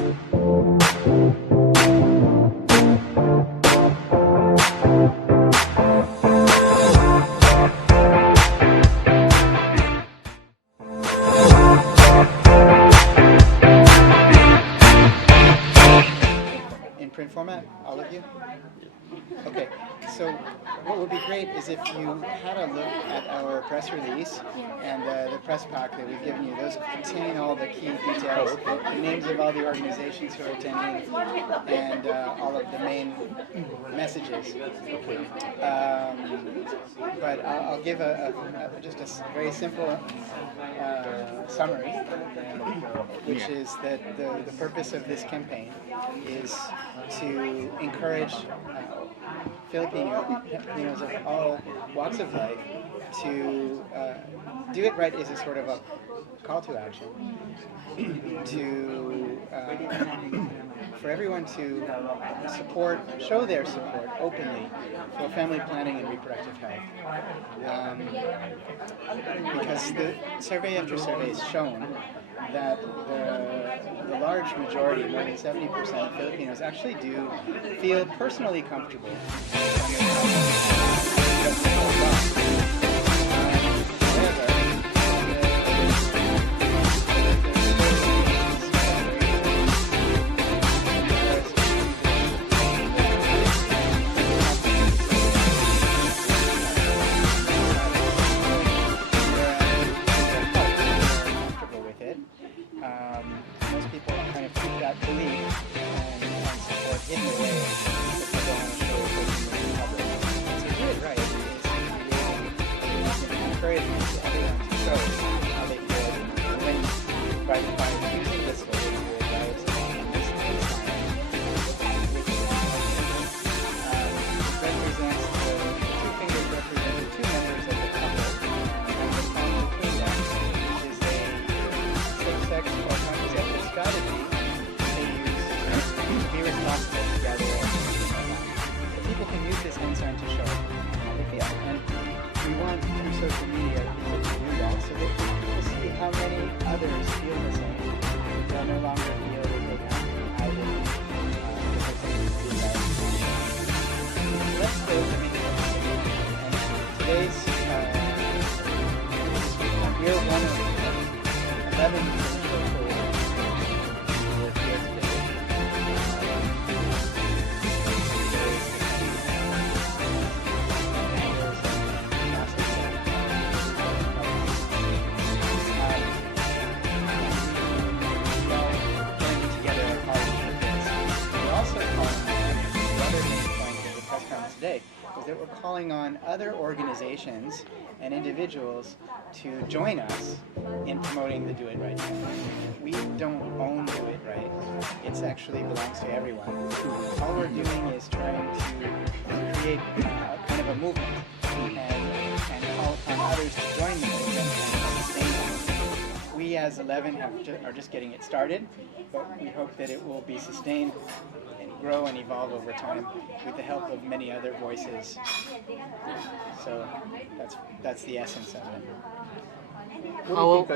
In print format, all of you? Okay, so what would be great is if you had a look at our press release and the press pack that we've given you. Those contain all the key details, the names of all the organizations who are attending, and all of the main messages. But I'll give just a very simple summary, which is that the purpose of this campaign is to encourage Filipinos of all walks of life to do it right. Is a sort of a call to action to for everyone to show their support openly for family planning and reproductive health. Because the survey after survey has shown that the large majority, more than 70% of Filipinos, actually do feel personally comfortable when most people kind of keep that belief and support in the way that they don't want to show it in public. So do it right is creating an encouragement to everyone to show how they feel when by using this slogan, do it right, and this sign, which represents the two fingers represent the two members of the couple, and the palm between them, which is a same-sex or contraceptive strategy they use to be responsible together. So people can use this hand sign to show how they feel. And we want through social media people to do that so that people see how many others feel the same. They'll no longer feel that they have to hide it because they do that. Let's go to media. And today's we're one of 11 people who are here today. Today is that we're calling on other organizations and individuals to join us in promoting the Do It Right campaign. We don't own Do It Right. It actually belongs to everyone. All we're doing is trying to create kind of a movement and call upon others to join the movement and sustain it. We as 11 are just getting it started, but we hope that it will be sustained and grow and evolve over time with the help of many other voices. So that's the essence of it. How,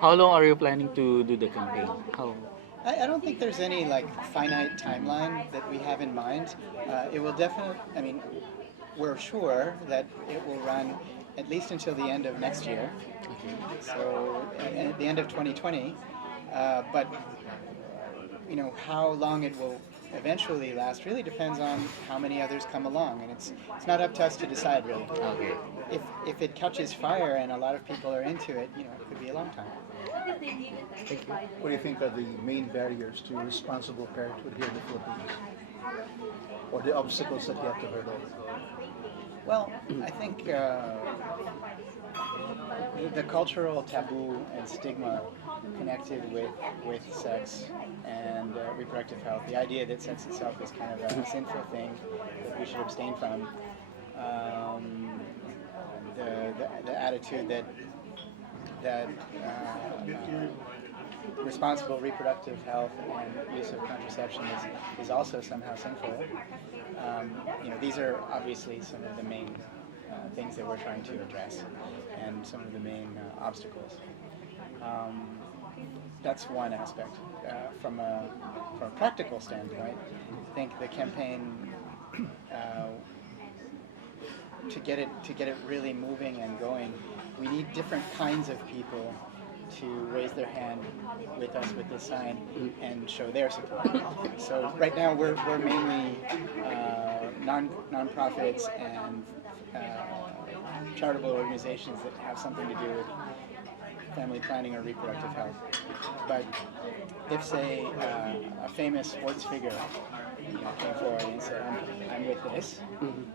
how long are you planning to do the campaign? I don't think there's any finite timeline that we have in mind. It will definitely, we're sure that it will run at least until the end of next year. So at the end of 2020, but how long it will eventually last really depends on how many others come along, and it's not up to us to decide really. Okay. If it catches fire and a lot of people are into it, it could be a long time. What do you think are the main barriers to responsible parenthood here in the Philippines? Or the obstacles that you have to hurdle? Well, I think the cultural taboo and stigma connected with sex and reproductive health, the idea that sex itself is kind of a sinful thing that we should abstain from, the attitude that responsible reproductive health and use of contraception is also somehow sinful. These are obviously some of the main things that we're trying to address and some of the main obstacles. that's one aspect. From a practical standpoint, I think the campaign to get it really moving and going, we need different kinds of people to raise their hand with us with this sign and show their support. So right now we're mainly non-profits and charitable organizations that have something to do with family planning or reproductive health. But if, say, a famous sports figure came forward and said, I'm with this,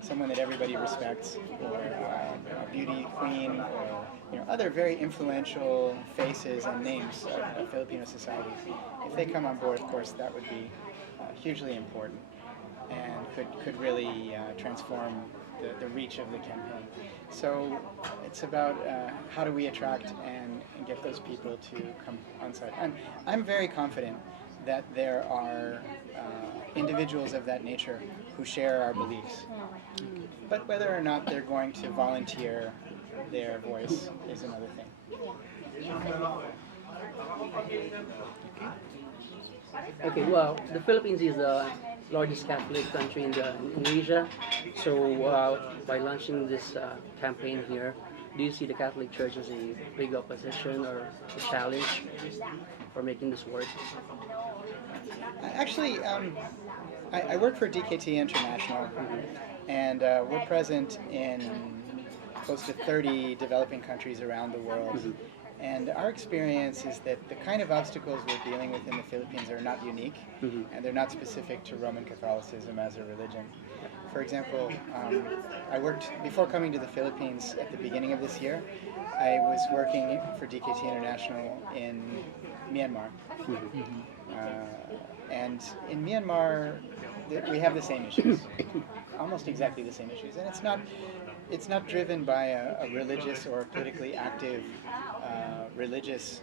someone that everybody respects, or a beauty queen, or other very influential faces and names of Filipino society, if they come on board, of course, that would be hugely important and could really transform the reach of the campaign. So it's about how do we attract and get those people to come on side. I'm very confident that there are individuals of that nature who share our beliefs. But whether or not they're going to volunteer their voice is another thing. Okay, well, the Philippines is the largest Catholic country in Asia. So by launching this campaign here, do you see the Catholic Church as a big opposition or a challenge for making this work? Actually, I work for DKT International, and we're present in close to 30 developing countries around the world. And our experience is that the kind of obstacles we're dealing with in the Philippines are not unique, and they're not specific to Roman Catholicism as a religion. For example, I worked, before coming to the Philippines at the beginning of this year, I was working for DKT International in Myanmar. And in Myanmar, we have the same issues, almost exactly the same issues. And it's not driven by a religious or politically active religious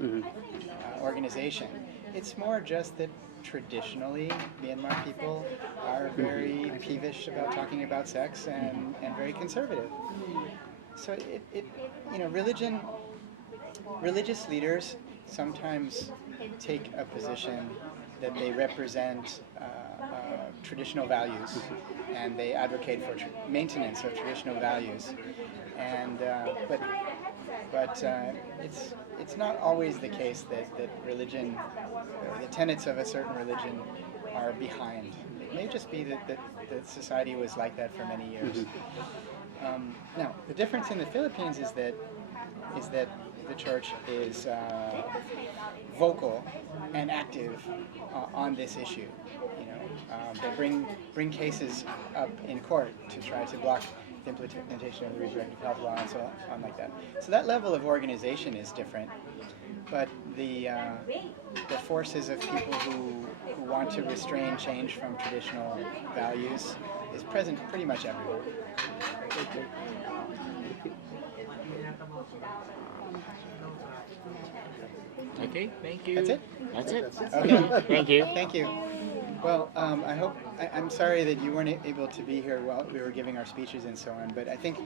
organization. It's more just that traditionally Myanmar people are very peevish about talking about sex and very conservative. So religious leaders sometimes take a position that they represent traditional values, and they advocate for maintenance of traditional values. And but it's not always the case that religion or the tenets of a certain religion are behind. It may just be that society was like that for many years. Now, the difference in the Philippines is that the church is vocal and active on this issue. They bring cases up in court to try to block the implementation of the reproductive health law and so on like that. So that level of organization is different, but the forces of people who want to restrain change from traditional values is present pretty much everywhere. Okay, thank you. That's it? That's it. Okay. Thank you. Thank you. Well, I'm sorry that you weren't able to be here while we were giving our speeches and so on, but I think